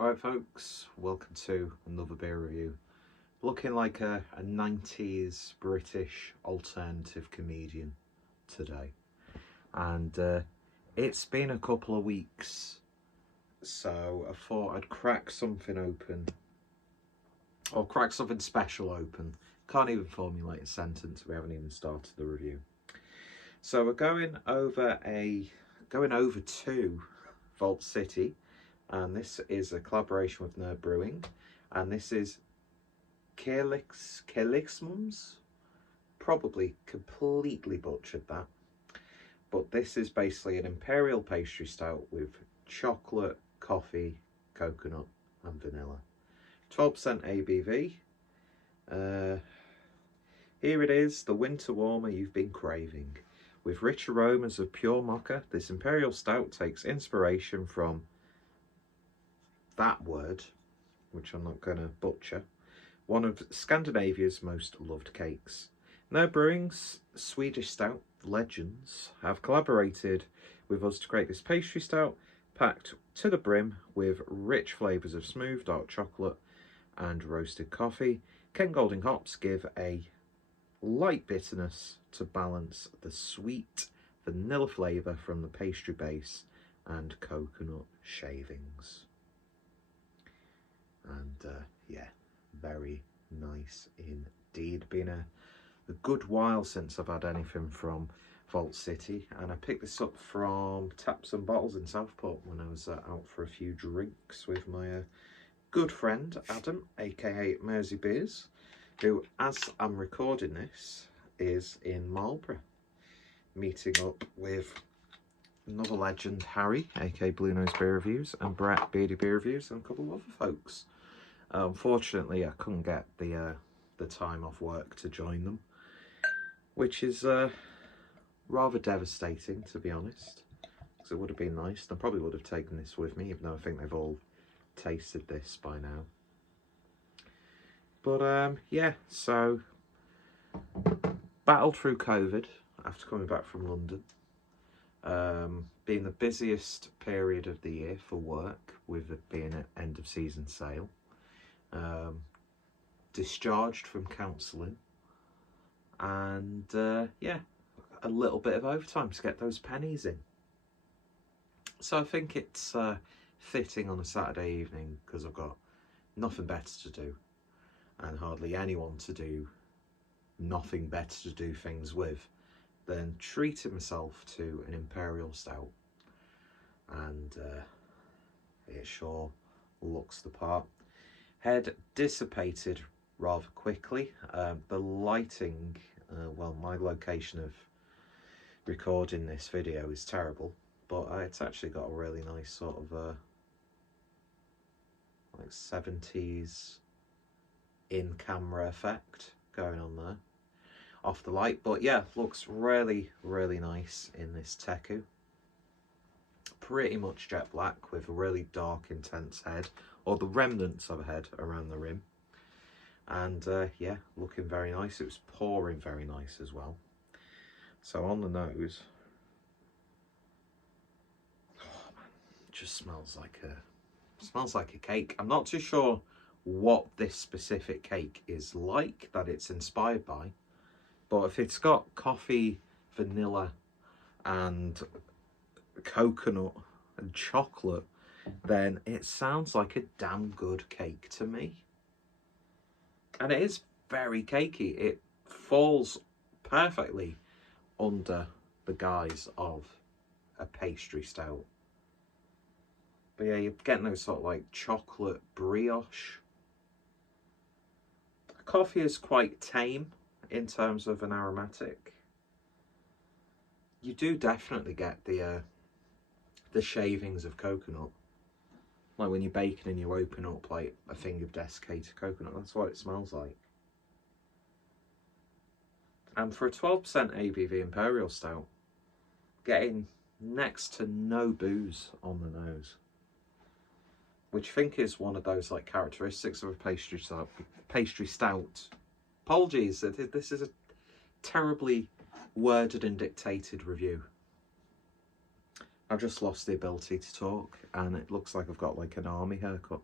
Alright folks, welcome to another beer review. Looking like a 90s British alternative comedian today. And it's been a couple of weeks, so I thought I'd crack something open. Or crack something special open. Can't even formulate a sentence, we haven't even started the review. So we're going over to Vault City. And this is a collaboration with Nerdbrewing, and this is Kärleksmums. Probably completely butchered that, but this is basically an imperial pastry stout with chocolate, coffee, coconut, and vanilla. 12% ABV. Here it is, the winter warmer you've been craving. With rich aromas of pure mocha, this imperial stout takes inspiration from that word, which I'm not going to butcher, one of Scandinavia's most loved cakes. Nerdbrewing's Swedish stout legends have collaborated with us to create this pastry stout packed to the brim with rich flavours of smooth dark chocolate and roasted coffee. Ken Golding hops give a light bitterness to balance the sweet vanilla flavour from the pastry base and coconut shavings. And yeah, very nice indeed. Been a good while since I've had anything from Vault City, and I picked this up from Taps and Bottles in Southport when I was out for a few drinks with my good friend Adam, aka Mersey Beers, who, as I'm recording this, is in Marlborough, meeting up with another legend, Harry, aka Blue Nose Beer Reviews, and Brett, Beardy Beer Reviews, and a couple of other folks. Unfortunately, I couldn't get the time off work to join them, which is rather devastating, to be honest, because it would have been nice. I probably would have taken this with me, even though I think they've all tasted this by now. But yeah, so battled through COVID after coming back from London. Being the busiest period of the year for work, with it being an end of season sale. Discharged from counselling, and yeah, a little bit of overtime to get those pennies in. So I think it's fitting on a Saturday evening, because I've got nothing better to do and hardly anyone to do nothing better to do things with than treating myself to an imperial stout. And it sure looks the part. Head dissipated rather quickly. The lighting, well, my location of recording this video is terrible, but it's actually got a really nice sort of like 70s in-camera effect going on there off the light. But yeah, looks really nice in this teku. Pretty much jet black with a really dark intense head, or the remnants of a head around the rim. And yeah, looking very nice. It was pouring very nice as well. So on the nose, oh man, it just smells like a cake. I'm not too sure what this specific cake is like that it's inspired by, but if it's got coffee, vanilla and coconut and chocolate, then it sounds like a damn good cake to me. And it is very cakey. It falls perfectly under the guise of a pastry stout. But yeah, you're getting those sort of like chocolate brioche. Coffee is quite tame in terms of an aromatic. You do definitely get the shavings of coconut, like when you're baking and you open up like a thing of desiccated coconut. That's what it smells like. And for a 12% ABV imperial stout, getting next to no booze on the nose, which I think is one of those like characteristics of a pastry stout. Apologies, this is a terribly worded and dictated review. I've just lost the ability to talk, and it looks like I've got like an army haircut.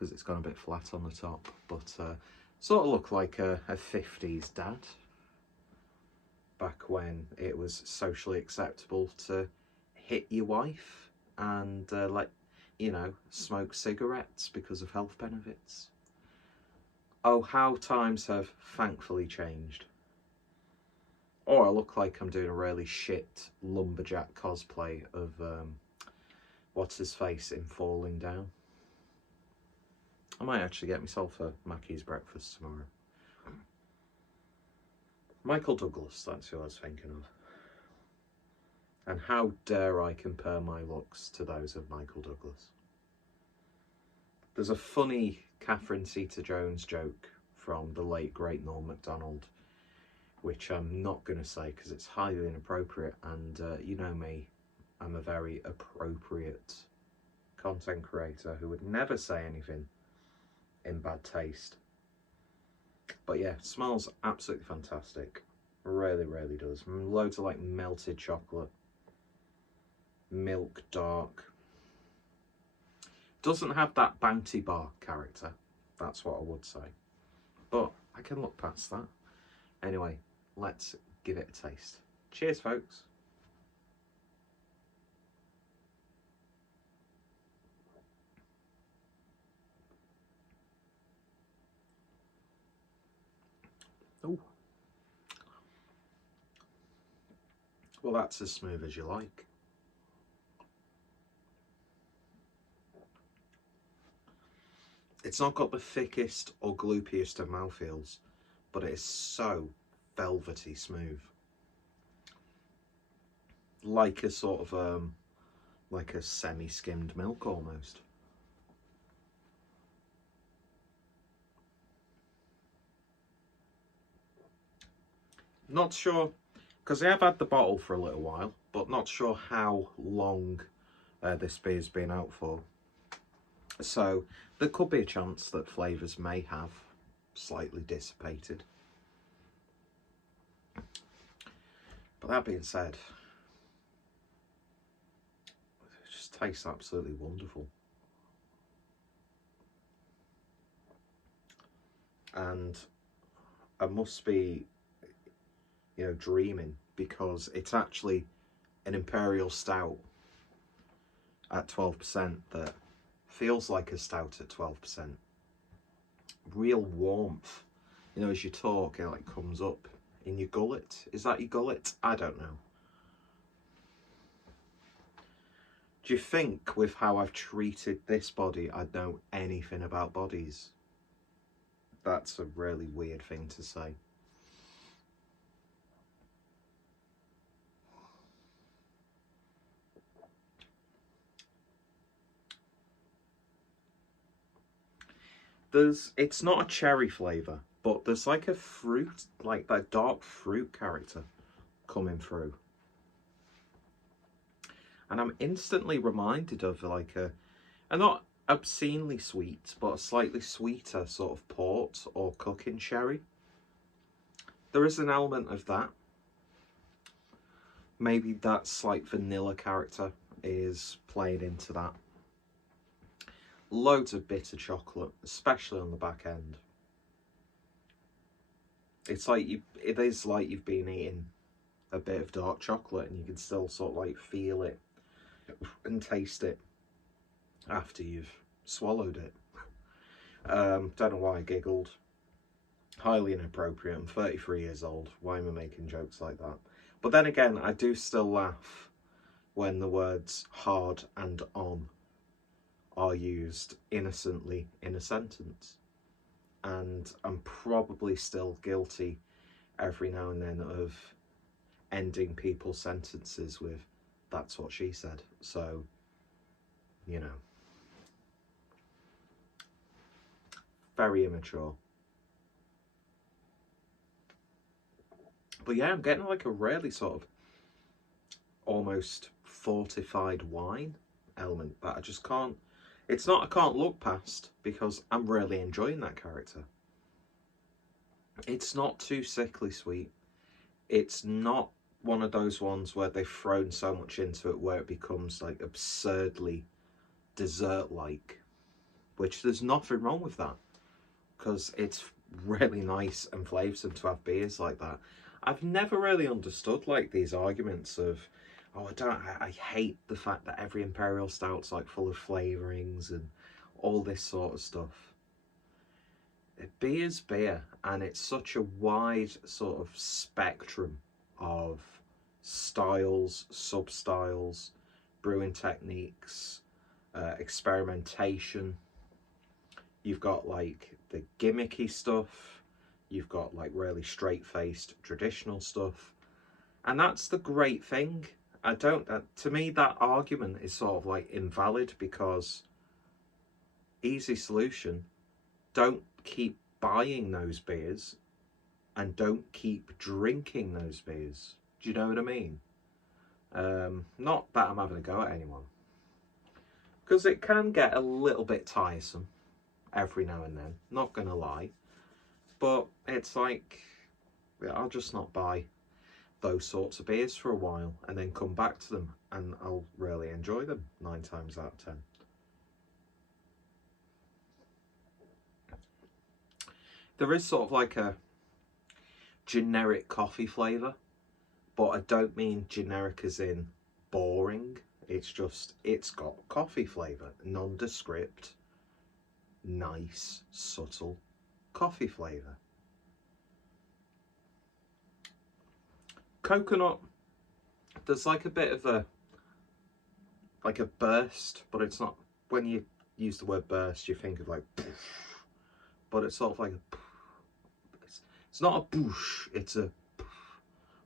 because it's gone a bit flat on the top, but sort of look like a 50s dad, back when it was socially acceptable to hit your wife and smoke cigarettes because of health benefits. Oh, how times have thankfully changed. Or I look like I'm doing a really shit lumberjack cosplay of what's his face in Falling Down. I might actually get myself a Mackey's breakfast tomorrow. Michael Douglas, that's who I was thinking of. And how dare I compare my looks to those of Michael Douglas? There's a funny Catherine Zeta-Jones joke from the late great Norm Macdonald, which I'm not going to say because it's highly inappropriate, and you know me, I'm a very appropriate content creator who would never say anything in bad taste. But yeah, smells absolutely fantastic. Really, really does. Loads of like melted chocolate, milk dark. Doesn't have that Bounty Bar character, that's what I would say. But I can look past that. Anyway, let's give it a taste. Cheers, folks. Oh. Well, that's as smooth as you like. It's not got the thickest or gloopiest of mouthfeels, but it is so velvety smooth. Like a sort of, like a semi-skimmed milk almost. Not sure, because I have had the bottle for a little while, but not sure how long this beer's been out for. So there could be a chance that flavours may have slightly dissipated. But that being said, it just tastes absolutely wonderful. And I must be, you know, dreaming, because it's actually an Imperial Stout at 12% that feels like a stout at 12%. Real warmth, you know, as you talk, it like comes up in your gullet. Is that your gullet? I don't know. Do you think with how I've treated this body, I'd know anything about bodies? That's a really weird thing to say. It's not a cherry flavour, but there's like a fruit, like that dark fruit character coming through. And I'm instantly reminded of like a not obscenely sweet, but a slightly sweeter sort of port or cooking sherry. There is an element of that. Maybe that slight vanilla character is playing into that. Loads of bitter chocolate, especially on the back end. It is like you've been eating a bit of dark chocolate, and you can still sort of like feel it and taste it after you've swallowed it. Don't know why I giggled. Highly inappropriate. I'm 33 years old. Why am I making jokes like that? But then again, I do still laugh when the words hard and on are used innocently in a sentence. And I'm probably still guilty every now and then of ending people's sentences with, that's what she said. So, you know, very immature. But yeah, I'm getting like a really sort of almost fortified wine element that I just can't, it's not I can't look past, because I'm really enjoying that character. It's not too sickly sweet. It's not one of those ones where they've thrown so much into it where it becomes like absurdly dessert-like. which there's nothing wrong with that, because it's really nice and flavoursome to have beers like that. I've never really understood like these arguments of, oh, I hate the fact that every Imperial Stout's like full of flavourings and all this sort of stuff. Beer's beer, and it's such a wide sort of spectrum of styles, sub-styles, brewing techniques, experimentation. You've got like the gimmicky stuff, you've got like really straight-faced traditional stuff, and that's the great thing. To me that argument is sort of like invalid, because easy solution, don't keep buying those beers and don't keep drinking those beers. Do you know what I mean? Not that I'm having a go at anyone, because it can get a little bit tiresome every now and then, not gonna lie, but it's like, I'll just not buy those sorts of beers for a while and then come back to them, and I'll really enjoy them 9 times out of 10. There is sort of like a generic coffee flavour, but I don't mean generic as in boring. It's just, it's got coffee flavour, nondescript, nice, subtle coffee flavour. Coconut, there's like a bit of a burst, but it's not. When you use the word burst, you think of like poof, but it's sort of like a, it's not a boosh, it's a poof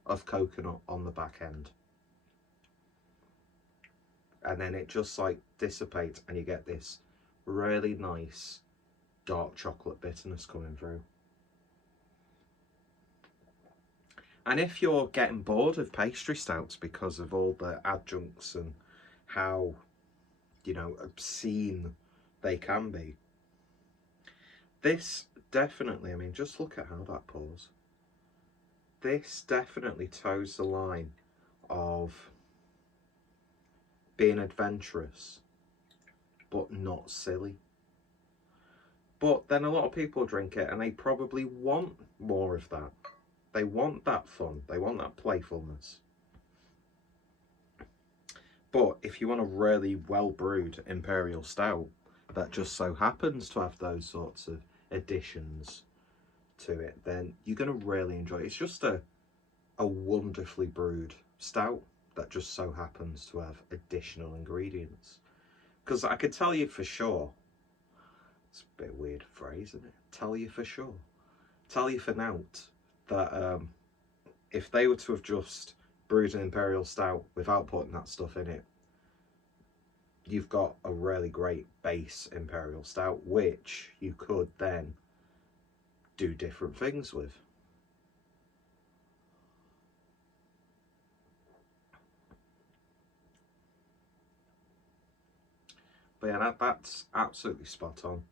of coconut on the back end, and then it just like dissipates, and you get this really nice dark chocolate bitterness coming through. And if you're getting bored of pastry stouts because of all the adjuncts and how, you know, obscene they can be, this definitely, I mean, just look at how that pours. This definitely toes the line of being adventurous, but not silly. But then a lot of people drink it and they probably want more of that. They want that fun, they want that playfulness. But if you want a really well brewed Imperial Stout that just so happens to have those sorts of additions to it, then you're going to really enjoy it. It's just a wonderfully brewed stout that just so happens to have additional ingredients. Because I can tell you for sure, it's a bit of a weird phrase, isn't it? Tell you for sure. Tell you for nout. That if they were to have just brewed an Imperial Stout without putting that stuff in it, you've got a really great base Imperial Stout, which you could then do different things with. But yeah, that's absolutely spot on.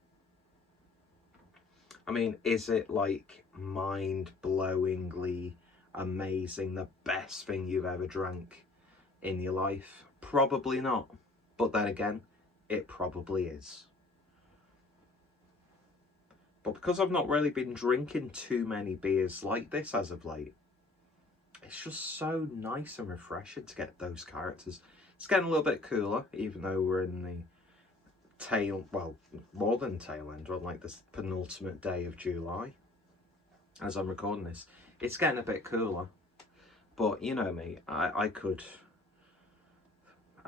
I mean, is it like mind-blowingly amazing, the best thing you've ever drank in your life? Probably not. But then again, it probably is. But because I've not really been drinking too many beers like this as of late, it's just so nice and refreshing to get those characters. It's getting a little bit cooler, even though we're in the tail, well, more than tail end, or like this penultimate day of July as I'm recording this. It's getting a bit cooler, but you know me, I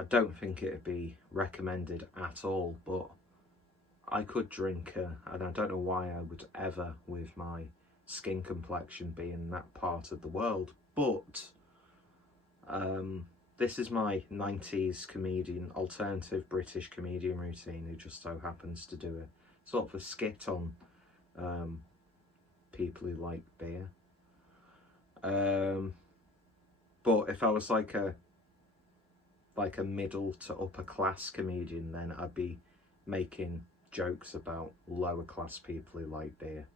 don't think it'd be recommended at all, but I could drink and I don't know why I would ever, with my skin complexion being that part of the world, but this is my 90s comedian, alternative British comedian routine, who just so happens to do a sort of a skit on people who like beer. But if I was like a middle to upper class comedian, then I'd be making jokes about lower class people who like beer.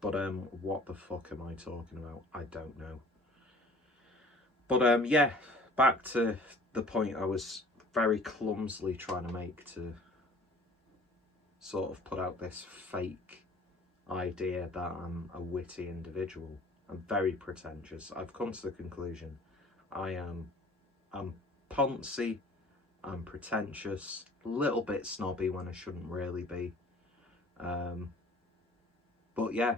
But what the fuck am I talking about? I don't know. But yeah, back to the point I was very clumsily trying to make to sort of put out this fake idea that I'm a witty individual. I'm very pretentious. I've come to the conclusion I'm poncy, I'm pretentious, a little bit snobby when I shouldn't really be. But yeah,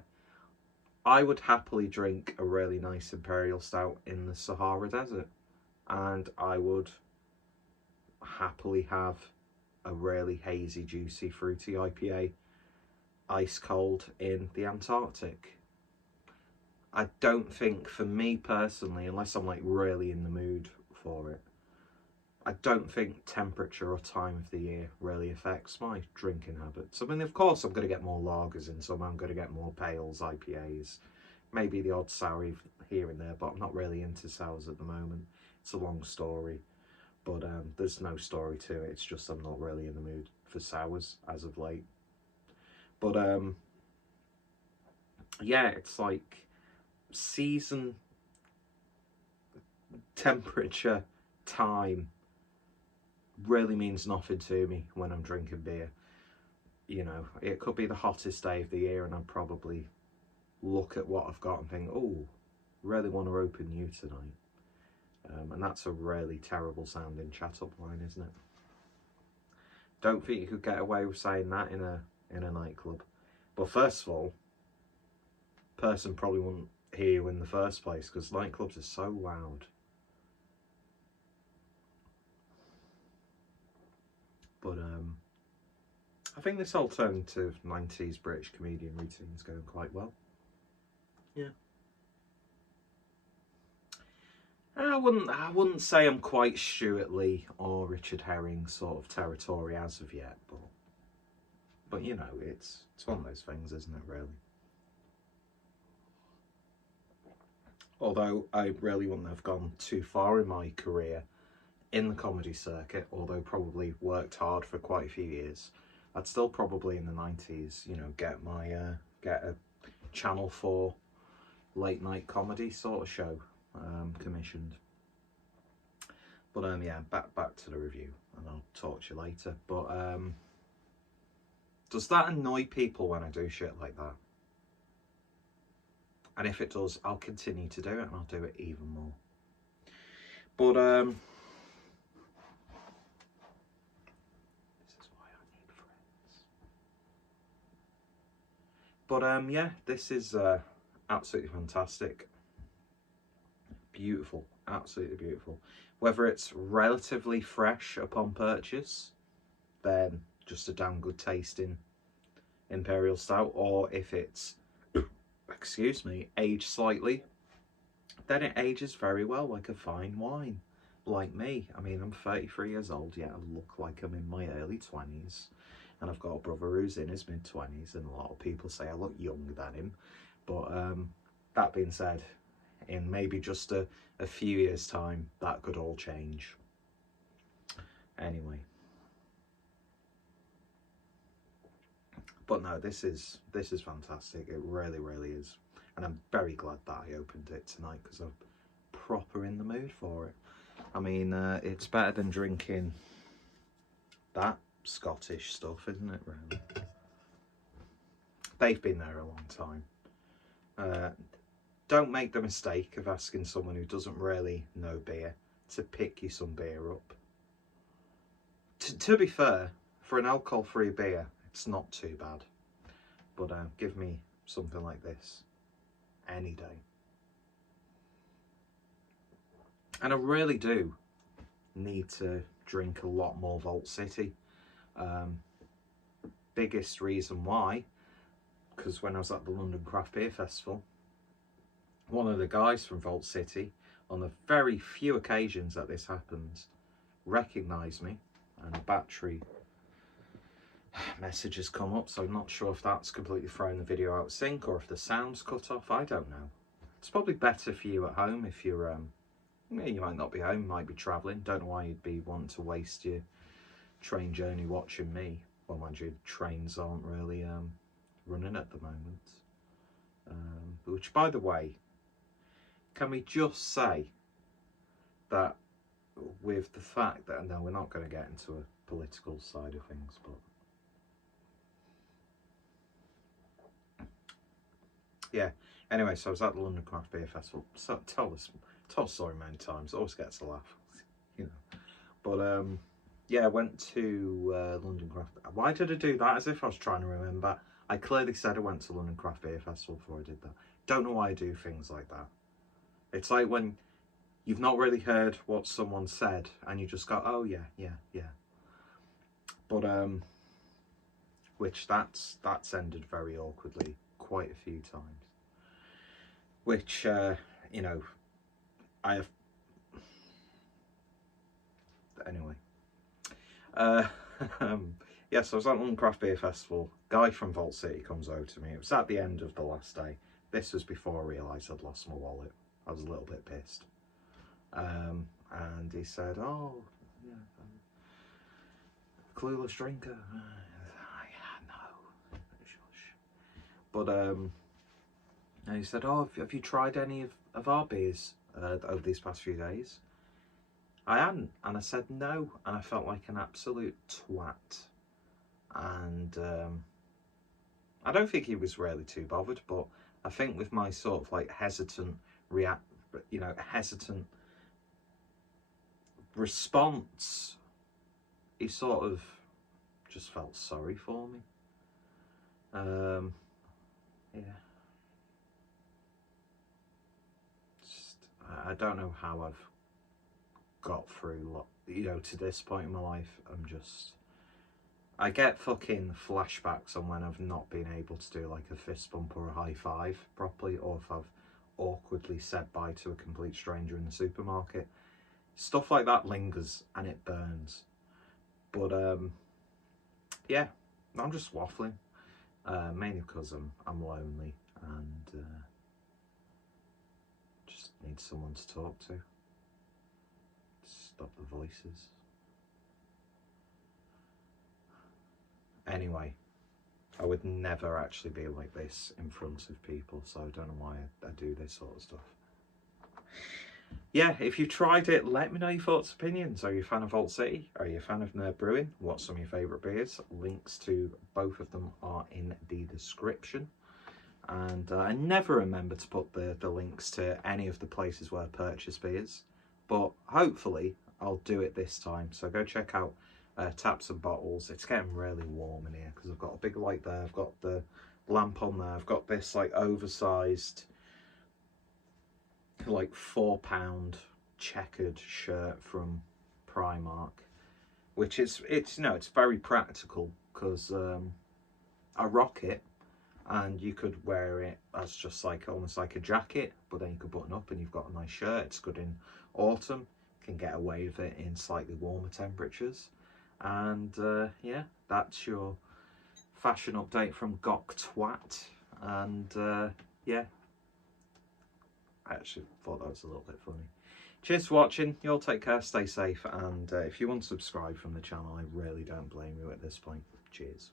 I would happily drink a really nice Imperial Stout in the Sahara Desert, and I would happily have a really hazy, juicy, fruity IPA ice cold in the Antarctic. I don't think, for me personally, unless I'm like really in the mood for it, I don't think temperature or time of the year really affects my drinking habits. I mean, of course, I'm going to get more lagers in summer. I'm going to get more pales, IPAs, maybe the odd sour here and there, but I'm not really into sours at the moment. It's a long story, but there's no story to it. It's just I'm not really in the mood for sours as of late. But yeah, it's like season, temperature, time really means nothing to me when I'm drinking beer. You know, it could be the hottest day of the year and I'd probably look at what I've got and think, oh, really want to open you tonight. And that's a really terrible sounding chat up line, isn't it? Don't think you could get away with saying that in a nightclub. But first of all, person probably wouldn't hear you in the first place because nightclubs are so loud. But I think this alternative 90s British comedian routine is going quite well. Yeah. I wouldn't say I'm quite Stuart Lee or Richard Herring sort of territory as of yet, but you know, it's one of those things, isn't it, really? Although I really wouldn't have gone too far in my career in the comedy circuit, although probably worked hard for quite a few years, I'd still probably in the 90s, you know, get a Channel 4 late night comedy sort of show commissioned. But yeah, back to the review, and I'll talk to you later. But does that annoy people when I do shit like that? And if it does, I'll continue to do it, and I'll do it even more. But this is why I need friends. But yeah, this is absolutely fantastic. Beautiful, absolutely beautiful. Whether it's relatively fresh upon purchase, then just a damn good tasting Imperial Stout, or if it's, excuse me, aged slightly, then it ages very well like a fine wine, like me. I mean, I'm 33 years old, yet I look like I'm in my early 20s, and I've got a brother who's in his mid-20s, and a lot of people say I look younger than him. But that being said, in maybe just a few years' time, that could all change. Anyway. But no, this is fantastic. It really, really is. And I'm very glad that I opened it tonight because I'm proper in the mood for it. I mean, it's better than drinking that Scottish stuff, isn't it, really? They've been there a long time. Don't make the mistake of asking someone who doesn't really know beer to pick you some beer up. To be fair, for an alcohol-free beer, it's not too bad. But give me something like this any day. And I really do need to drink a lot more Vault City. Biggest reason why, because when I was at the London Craft Beer Festival, one of the guys from Vault City, on the very few occasions that this happens, recognised me, and a battery message has come up, so I'm not sure if that's completely thrown the video out of sync or if the sound's cut off. I don't know. It's probably better for you at home if you're you might not be home, might be travelling. Don't know why you'd be wanting to waste your train journey watching me. Well, mind you, trains aren't really running at the moment. Which, by the way, can we just say that with the fact that, no, we're not going to get into a political side of things, but yeah. Anyway, so I was at the London Craft Beer Festival. So tell the story many times. It always gets a laugh, you know. But yeah, I went to London Craft. Why did I do that? As if I was trying to remember. I clearly said I went to London Craft Beer Festival before I did that. Don't know why I do things like that. It's like when you've not really heard what someone said and you just go, oh yeah, yeah, yeah. But which that's ended very awkwardly quite a few times. Which you know, I have anyway. Yeah, so I was at London Craft Beer Festival. Guy from Vault City comes over to me. It was at the end of the last day. This was before I realised I'd lost my wallet. I was a little bit pissed. And he said, oh, yeah, clueless drinker. Yeah, no. Shush. But and he said, oh, have you tried any of our beers over these past few days? I hadn't, and I said no, and I felt like an absolute twat. And I don't think he was really too bothered, but I think with my sort of like hesitant response, he sort of just felt sorry for me. Yeah. I don't know how I've got through, you know, to this point in my life. I get fucking flashbacks on when I've not been able to do like a fist bump or a high five properly, or if I've awkwardly said bye to a complete stranger in the supermarket. Stuff like that lingers and it burns. But yeah, I'm just waffling, mainly because I'm lonely and just need someone to talk to. Stop the voices. Anyway, I would never actually be like this in front of people, so I don't know why I do this sort of stuff. Yeah, if you've tried it, let me know your thoughts, opinions. Are you a fan of Vault City? Are you a fan of Nerdbrewing? What's some of your favourite beers? Links to both of them are in the description. And I never remember to put the links to any of the places where I purchase beers, but hopefully I'll do it this time. So go check out Taps and Bottles. It's getting really warm in here because I've got a big light there, I've got the lamp on there, I've got this like oversized like £4 checkered shirt from Primark, which it's very practical because I rock it, and you could wear it as just like almost like a jacket, but then you could button up and you've got a nice shirt. It's good in autumn, can get away with it in slightly warmer temperatures. And yeah, that's your fashion update from Gok Twat. And yeah, I actually thought that was a little bit funny. Cheers for watching. You all take care, stay safe, and if you want to subscribe from the channel, I really don't blame you at this point. Cheers.